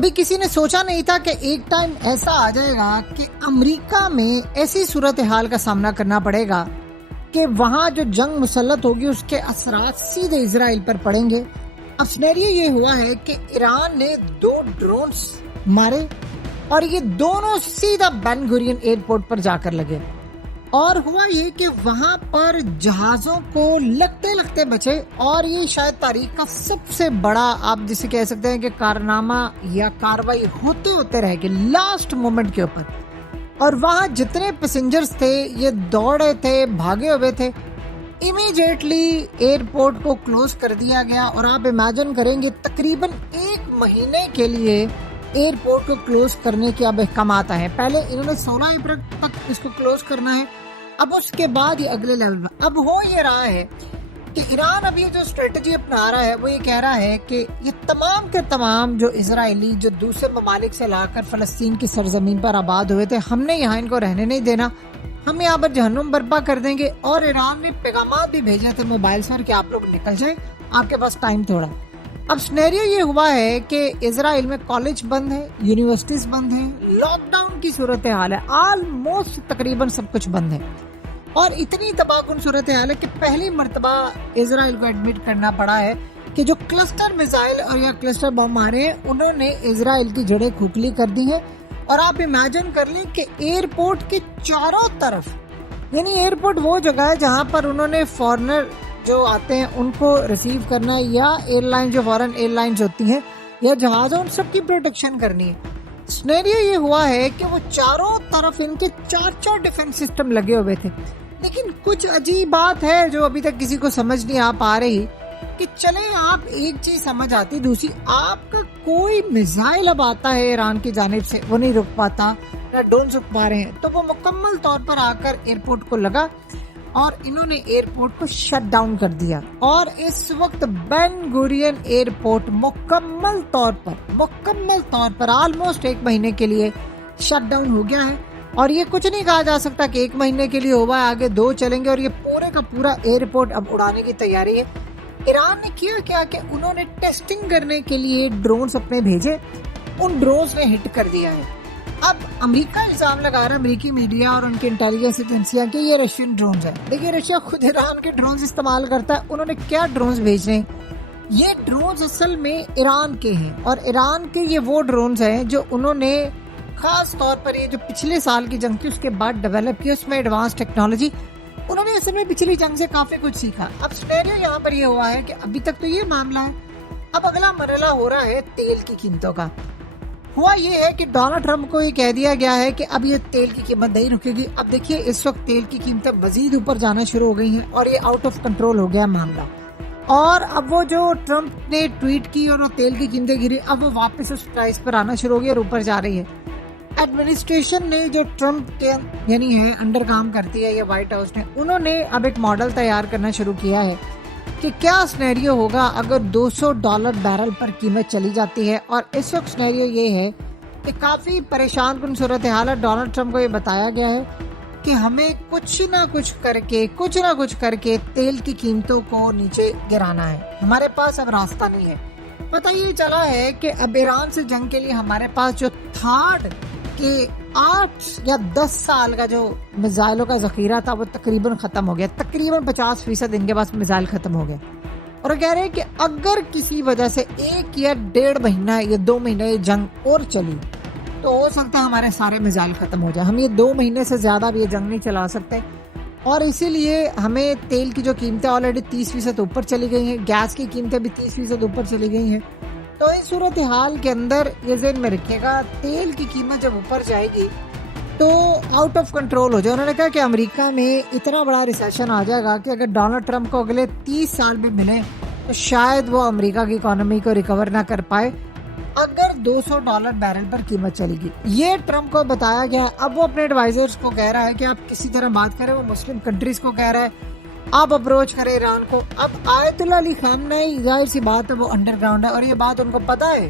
کبھی کسی نے سوچا نہیں تھا کہ ایک ٹائم ایسا آ جائے گا کہ امریکہ میں ایسی صورتحال کا سامنا کرنا پڑے گا کہ وہاں جو جنگ مسلط ہوگی اس کے اثرات سیدھے اسرائیل پر پڑیں گے۔ اب سینیریو یہ ہوا ہے کہ ایران نے 2 ڈرونز مارے اور یہ دونوں سیدھا بین گورین ایئرپورٹ پر جا کر لگے، اور ہوا یہ کہ وہاں پر جہازوں کو لگتے لگتے بچے، اور یہ شاید تاریخ کا سب سے بڑا آپ جسے کہہ سکتے ہیں کہ کارنامہ یا کاروائی ہوتے ہوتے رہ گئی لاسٹ مومنٹ کے اوپر۔ اور وہاں جتنے پیسنجرز تھے یہ دوڑے تھے، بھاگے ہوئے تھے، امیڈیٹلی ایئرپورٹ کو کلوز کر دیا گیا۔ اور آپ امیجن کریں گے تقریباً 1 مہینے کے لیے ایئرپورٹ کو کلوز کرنے کے اب احکامات آئے ہیں۔ پہلے انہوں نے 16 اپریل تک اس کو کلوز کرنا ہے، اب اس کے بعد یہ اگلے لیول پر۔ اب ہو یہ رہا ہے کہ ایران ابھی جو اسٹریٹجی اپنا رہا ہے وہ یہ کہہ رہا ہے کہ یہ تمام کے تمام جو اسرائیلی جو دوسرے ممالک سے لا کر فلسطین کی سرزمین پر آباد ہوئے تھے، ہم نے یہاں ان کو رہنے نہیں دینا، ہم یہاں پر جہنم برپا کر دیں گے۔ اور ایران نے پیغامات بھی بھیجے تھے موبائل پر کہ آپ لوگ نکل جائیں، آپ کے پاس ٹائم تھوڑا۔ اب سینیریو یہ ہوا ہے کہ اسرائیل میں کالج بند ہے، یونیورسٹیز بند ہیں، لاک ڈاؤن کی صورتحال ہے، آلموسٹ تقریباً سب کچھ بند ہے، اور اتنی تباہ کن صورتحال ہے کہ پہلی مرتبہ اسرائیل کو ایڈمٹ کرنا پڑا ہے کہ جو کلسٹر میزائل اور یا کلسٹر بم مارے ہیں انہوں نے اسرائیل کی جڑیں کھوکھلی کر دی ہیں۔ اور آپ امیجن کر لیں کہ ایئرپورٹ کے چاروں طرف، یعنی ایئرپورٹ وہ جگہ ہے جہاں پر انہوں نے فارنر جو آتے ہیں ان کو ریسیو کرنا ہے، یا ایئر لائن جو فارن ایئر لائنز ہوتی ہیں یا جہازوں، ان سب کی پروٹیکشن کرنی ہے۔ سینیریو یہ ہوا ہے کہ وہ چاروں طرف ان کے 4 ڈیفنس سسٹم لگے ہوئے تھے، لیکن کچھ عجیب بات ہے جو ابھی تک کسی کو سمجھ نہیں آ پا رہی کہ چلے آپ ایک چیز سمجھ آتی، دوسری آپ کا کوئی میزائل اب آتا ہے ایران کی جانب سے وہ نہیں رک پاتا، نہ ڈرونز رک پا رہے ہیں، تو وہ مکمل طور پر آ کر ایئرپورٹ کو لگا اور انہوں نے ایئرپورٹ کو شٹ ڈاؤن کر دیا۔ اور اس وقت بین گورین ایئرپورٹ مکمل طور پر آلموسٹ 1 مہینے کے لیے شٹ ڈاؤن ہو گیا ہے، اور یہ کچھ نہیں کہا جا سکتا کہ 1 مہینے کے لیے ہوا ہے، آگے 2 چلیں گے، اور یہ پورے کا پورا ایئرپورٹ اب اڑانے کی تیاری ہے۔ ایران نے کیا کہ انہوں نے ٹیسٹنگ کرنے کے لیے ڈرونز اپنے بھیجے، ان ڈرونز نے ہٹ کر دیا ہے۔ اب امریکہ الزام لگا رہا ہے، امریکی میڈیا اور ان کی انٹیلیجنس ایجنسیاں، کہ یہ رشین ڈرونز ہیں۔ دیکھیے رشیا خود ایران کے ڈرونز استعمال کرتا ہے، انہوں نے کیا ڈرونز بھیجے ہیں؟ یہ ڈرونز اصل میں ایران کے ہیں، اور ایران کے یہ وہ ڈرونز ہیں جو انہوں نے خاص طور پر یہ جو پچھلے سال کی جنگ تھی اس کے بعد ڈیولپ کی، اس میں ایڈوانس ٹیکنالوجی انہوں نے اصل میں پچھلی جنگ سے کافی کچھ سیکھا۔ اب سینیریو یہاں پر یہ ہوا ہے کہ ابھی تک تو یہ معاملہ ہے، اب اگلا مرحلہ ہو رہا ہے تیل کی قیمتوں کا۔ ہوا یہ ہے کہ ڈونلڈ ٹرمپ کو یہ کہہ دیا گیا ہے کہ اب یہ تیل کی قیمت نہیں رکے گی۔ اب دیکھیے اس وقت تیل کی قیمتیں مزید اوپر جانا شروع ہو گئی ہیں، اور یہ آؤٹ آف کنٹرول ہو گیا معاملہ۔ اور اب وہ جو ٹرمپ نے ٹویٹ کی اور وہ تیل کی قیمتیں گری، اب وہ واپس اس پرائس پر آنا شروع ہو گئی اور اوپر جا رہی ہے۔ ایڈمنسٹریشن نے جو ٹرمپ کے یعنی ہے انڈر کام کرتی ہے یا وائٹ ہاؤس نے، انہوں نے اب ایک ماڈل تیار کرنا شروع کیا ہے کہ کیا سینیریو ہوگا اگر $200 بیرل پر قیمت چلی جاتی ہے۔ اور اس وقت سینیریو یہ ہے کہ کافی پریشان کن صورتحال ہے۔ ڈونلڈ ٹرمپ کو یہ بتایا گیا ہے کہ ہمیں کچھ نہ کچھ کر کے تیل کی قیمتوں کو نیچے گرانا ہے، ہمارے پاس اب راستہ نہیں ہے۔ پتہ یہ چلا ہے کہ اب ایران سے جنگ کے لیے ہمارے پاس جو تھارڈ کے 8 یا 10 سال کا جو میزائلوں کا ذخیرہ تھا وہ تقریباً ختم ہو گیا، تقریباً 50% ان کے پاس میزائل ختم ہو گیا۔ اور کہہ رہے ہیں کہ اگر کسی وجہ سے 1 یا 1.5 مہینہ یا 2 مہینے یہ جنگ اور چلی تو ہو سکتا ہے ہمارے سارے میزائل ختم ہو جائے، ہم یہ 2 مہینے سے زیادہ بھی یہ جنگ نہیں چلا سکتے۔ اور اسی لیے ہمیں تیل کی جو قیمتیں آلریڈی 30% اوپر چلی گئی ہیں، گیس کی قیمتیں بھی 30% اوپر چلی گئی ہیں۔ تو اس صورتحال کے اندر یہ ذہن میں رکھیے گا، تیل کی قیمت جب اوپر جائے گی تو آؤٹ آف کنٹرول ہو جائے۔ انہوں نے کہا کہ امریکہ میں اتنا بڑا ریسیشن آ جائے گا کہ اگر ڈونلڈ ٹرمپ کو اگلے 30 سال بھی ملے تو شاید وہ امریکہ کی اکانومی کو ریکور نہ کر پائے اگر $200 بیرل پر قیمت چلے گی۔ یہ ٹرمپ کو بتایا گیا۔ اب وہ اپنے ایڈوائزرز کو کہہ رہا ہے کہ آپ کسی طرح بات کریں، وہ مسلم کنٹریز کو کہہ رہا ہے آپ اپروچ کریں ایران کو۔ اب آیت اللہ علی خامنئی ظاہر سی بات ہے وہ انڈر گراؤنڈ ہے، اور یہ بات ان کو پتا ہے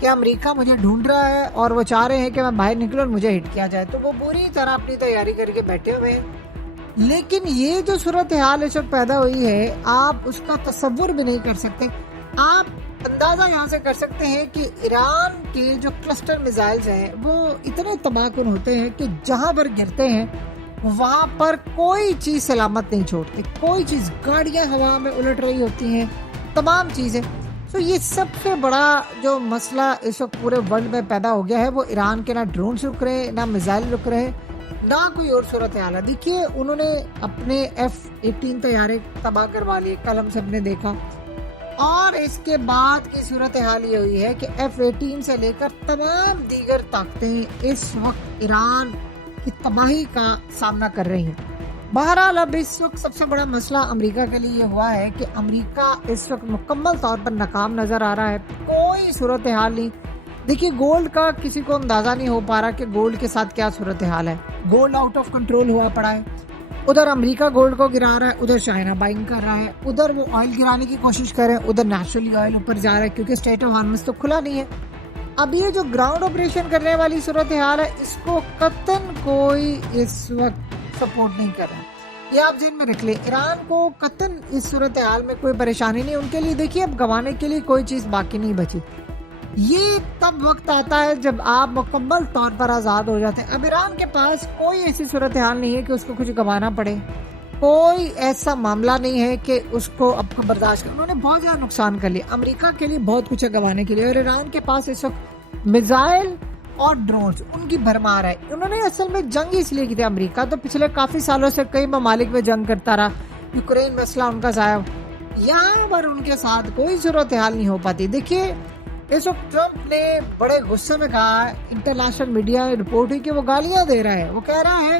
کہ امریکہ مجھے ڈھونڈ رہا ہے اور وہ چاہ رہے ہیں کہ میں باہر نکلوں اور مجھے ہٹ کیا جائے، تو وہ پوری طرح اپنی تیاری کر کے بیٹھے ہوئے ہیں۔ لیکن یہ جو صورتحال اس وقت پیدا ہوئی ہے آپ اس کا تصور بھی نہیں کر سکتے۔ آپ اندازہ یہاں سے کر سکتے ہیں کہ ایران کے جو کلسٹر میزائلز ہیں وہ اتنے تباہ کن ہوتے ہیں کہ جہاں پر گرتے ہیں وہاں پر کوئی چیز سلامت نہیں چھوڑتی، کوئی چیز، گاڑیاں ہوا میں الٹ رہی ہوتی ہیں، تمام چیزیں. تو یہ سب سے بڑا جو مسئلہ اس وقت پورے ورلڈ میں پیدا ہو گیا ہے وہ ایران کے نہ ڈرونز رک رہے ہیں، نہ میزائل رک رہے ہیں، نہ کوئی اور صورتحال ہے. دیکھیے انہوں نے اپنے F-18 طیارے تباہ کروا لیے، کل ہم سب نے دیکھا، اور اس کے بعد کی صورتحال یہ ہوئی ہے کہ F-18 سے لے کر تمام دیگر طاقتیں اس وقت ایران کی تباہی کا سامنا کر رہی ہیں. بہرحال اب اس وقت سب سے بڑا مسئلہ امریکہ کے لیے یہ ہوا ہے کہ امریکہ اس وقت مکمل طور پر ناکام نظر آ رہا ہے، کوئی صورتحال نہیں. دیکھیے گولڈ کا کسی کو اندازہ نہیں ہو پا رہا کہ گولڈ کے ساتھ کیا صورتحال ہے. گولڈ آؤٹ آف کنٹرول ہوا پڑا ہے، ادھر امریکہ گولڈ کو گرا رہا ہے، ادھر چائنا بائنگ کر رہا ہے، ادھر وہ آئل گرانے کی کوشش کر رہے ہیں، ادھر نیچرلی آئل اوپر جا رہا ہے کیونکہ اسٹیٹ آف ہارمز تو کھلا نہیں ہے. اب یہ جو گراؤنڈ آپریشن کرنے والی صورتحال ہے اس کو قطعاً کوئی اس وقت سپورٹ نہیں کر رہا. یہ آپ ذہن میں رکھ لیں، ایران کو قطعاً اس صورتحال میں کوئی پریشانی نہیں. ان کے لیے دیکھیے اب گنوانے کے لیے کوئی چیز باقی نہیں بچی. یہ تب وقت آتا ہے جب آپ مکمل طور پر آزاد ہو جاتے ہیں. اب ایران کے پاس کوئی ایسی صورتحال نہیں ہے کہ اس کو کچھ گنوانا پڑے، کوئی ایسا معاملہ نہیں ہے کہ اس کو اب کو برداشت کر. انہوں نے بہت زیادہ نقصان کر لیا، امریکہ کے لیے بہت کچھ ہے گنوانے کے لیے، اور ایران کے پاس اس وقت میزائل اور ڈرونز ان کی بھرمار ہے. انہوں نے اصل میں جنگ اس لیے کی تھی، امریکہ تو پچھلے کافی سالوں سے کئی ممالک میں جنگ کرتا رہا، یوکرین مسئلہ ان کا ضائع، یہاں پر ان کے ساتھ کوئی صورتحال نہیں ہو پاتی. دیکھیے اس وقت ٹرمپ نے بڑے غصے میں کہا، انٹرنیشنل میڈیا نے رپورٹ ہوئی کہ وہ گالیاں دے رہا ہے. وہ کہہ رہا ہے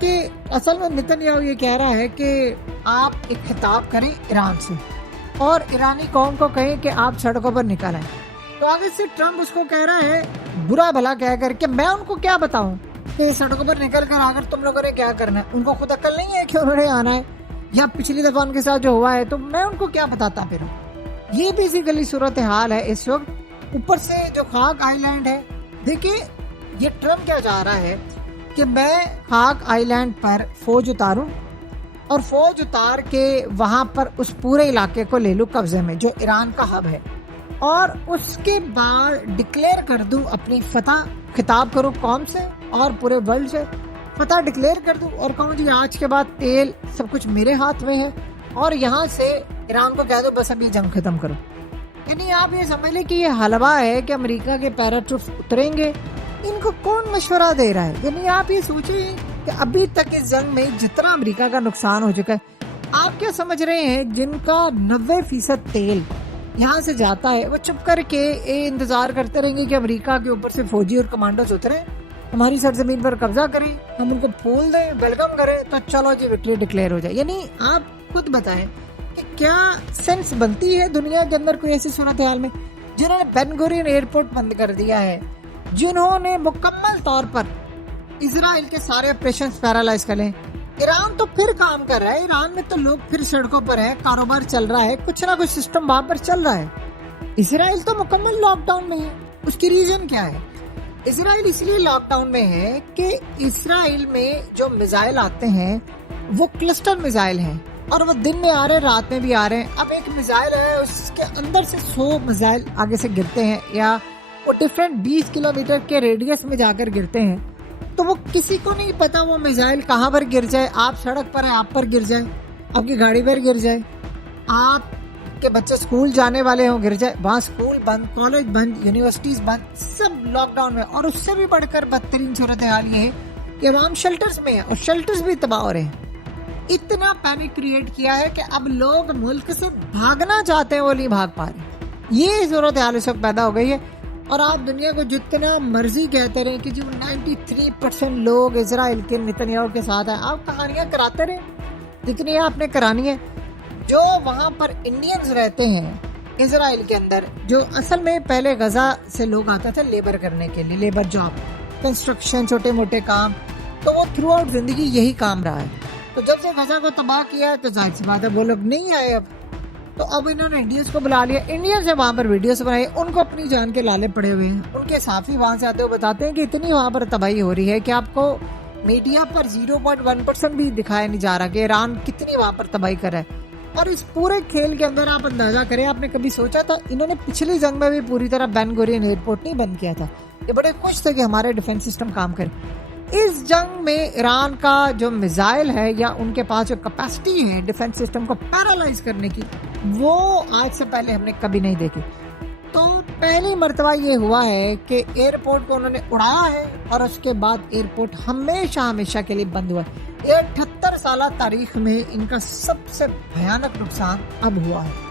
کہ اصل میں نتن یاہو یہ کہہ رہا ہے کہ آپ ایک خطاب کریں ایران سے اور ایرانی قوم کو کہیں کہ آپ سڑکوں پر نکل آئیں. تو آگے سے ٹرمپ اس کو کہہ رہا ہے برا بھلا کہہ کر کہ میں ان کو کیا بتاؤں کہ سڑکوں پر نکل کر اگر تم لوگوں نے کیا کرنا ہے. ان کو خود عقل نہیں ہے کہ انہوں نے آنا ہے، یا پچھلی دفعہ ان کے ساتھ جو ہوا ہے تو میں ان کو کیا بتاتا پھر. یہ بیسیکلی صورتحال ہے اس وقت. اوپر سے جو خاک آئی لینڈ ہے، دیکھیے یہ ٹرمپ کیا چاہ رہا ہے کہ میں خاک آئی لینڈ پر فوج اتاروں اور فوج اتار کے وہاں پر اس پورے علاقے کو لے لوں قبضے میں جو ایران کا ہب ہے، اور اس کے بعد ڈکلیئر کر دوں اپنی فتح، خطاب کروں قوم سے اور پورے ورلڈ سے، فتح ڈکلیئر کر دوں اور کہوں جی آج کے بعد تیل سب کچھ میرے ہاتھ میں ہے، اور یہاں سے ایران کو کہہ دو بس اب یہ جنگ ختم کرو. یعنی آپ یہ سمجھ لیں کہ یہ حلوہ ہے کہ امریکہ کے پیراٹروپس اتریں گے. ان کو کون مشورہ دے رہا ہے؟ یعنی آپ یہ سوچیں کہ ابھی تک اس جنگ میں جتنا امریکہ کا نقصان ہو چکا ہے، آپ کیا سمجھ رہے ہیں جن کا 90% تیل یہاں سے جاتا ہے وہ چپ کر کے انتظار کرتے رہیں گے کہ امریکہ کے اوپر سے فوجی اور کمانڈوز اتریں، ہماری سرزمین پر قبضہ کریں، ہم ان کو پھول دیں، ویلکم کریں تو چلو جی وکٹری ڈکلیئر ہو جائے. یعنی آپ خود بتائیں کہ کیا سینس بنتی ہے دنیا کے اندر کوئی ایسی صورتحال میں؟ جنہوں نے بین گورین ایئرپورٹ بند کر دیا ہے، جنہوں نے مکمل طور پر اسرائیل کے سارے آپریشنز پیرالائز کر لیں. ایران تو پھر کام کر رہا ہے، ایران میں تو لوگ پھر سڑکوں پر ہیں، کاروبار چل رہا ہے، کچھ نہ کچھ سسٹم وہاں پر چل رہا ہے. اسرائیل تو مکمل لاک ڈاؤن میں ہے. اس کی ریزن کیا ہے؟ اسرائیل اس لیے لاک ڈاؤن میں ہے کہ اسرائیل میں جو میزائل آتے ہیں وہ کلسٹر میزائل ہیں، اور وہ دن میں آ رہے ہیں، رات میں بھی آ رہے ہیں. اب ایک میزائل ہے، اس کے اندر سے 100 میزائل آگے سے گرتے ہیں، یا وہ ڈفرینٹ 20 کلومیٹر کے ریڈیس میں جا کر گرتے ہیں. تو وہ کسی کو نہیں پتا وہ میزائل کہاں پر گر جائے. آپ سڑک پر ہیں، آپ پر گر جائے، آپ کی گاڑی پر گر جائے، آپ کے بچے اسکول جانے والے ہوں گر جائے، وہاں اسکول بند، کالج بند، یونیورسٹیز بند، سب لاک ڈاؤن میں. اور اس سے بھی بڑھ کر بدترین صورتحال یہ ہے کہ عوام شیلٹرز میں ہے اور شیلٹرز بھی تباہ ہو رہے ہیں. اتنا پینک کریٹ کیا ہے کہ اب لوگ ملک سے بھاگنا چاہتے ہیں، وہ نہیں بھاگ پا رہے. یہ صورتحال اس وقت پیدا ہو گئی ہے. اور آپ دنیا کو جتنا مرضی کہتے رہیں کہ جو 93% لوگ اسرائیل کے نتن یاہو کے ساتھ ہیں، آپ کہانیاں کراتے رہیں، جتنی آپ نے کرانی ہے. جو وہاں پر انڈینز رہتے ہیں اسرائیل کے اندر، جو اصل میں پہلے غزہ سے لوگ آتے تھے لیبر کرنے کے لیے، لیبر جاب، کنسٹرکشن، چھوٹے موٹے کام، تو وہ تھرو آؤٹ زندگی یہی کام رہا ہے. تو جب سے غزہ کو تباہ کیا تو ظاہر سی بات ہے وہ لوگ نہیں آئے. اب تو اب انہوں نے انڈینز کو بلا لیا، انڈینز نے وہاں پر ویڈیوز بنائی، ان کو اپنی جان کے لالے پڑے ہوئے ہیں. ان کے صحافی وہاں سے آتے ہوئے بتاتے ہیں کہ اتنی وہاں پر تباہی ہو رہی ہے کہ آپ کو میڈیا پر 0.1% بھی دکھایا نہیں جا رہا کہ ایران کتنی وہاں پر تباہی کر رہا ہے. اور اس پورے کھیل کے اندر آپ اندازہ کریں، آپ نے کبھی سوچا تھا انہوں نے پچھلی جنگ میں بھی پوری طرح بین گورین ایئرپورٹ نہیں بند کیا تھا، یہ بڑے خوش تھے کہ ہمارے ڈیفنس سسٹم کام کرے۔ اس جنگ میں ایران کا جو میزائل ہے یا ان کے پاس جو کیپیسٹی ہے ڈیفنس سسٹم کو پیرالائز کرنے کی، وہ آج سے پہلے ہم نے کبھی نہیں دیکھی۔ تو پہلی مرتبہ یہ ہوا ہے کہ ایئرپورٹ کو انہوں نے اڑایا ہے اور اس کے بعد ایئرپورٹ ہمیشہ کے لیے بند ہوا ہے۔ یہ 78 سالہ تاریخ میں ان کا سب سے بھیانک نقصان اب ہوا ہے۔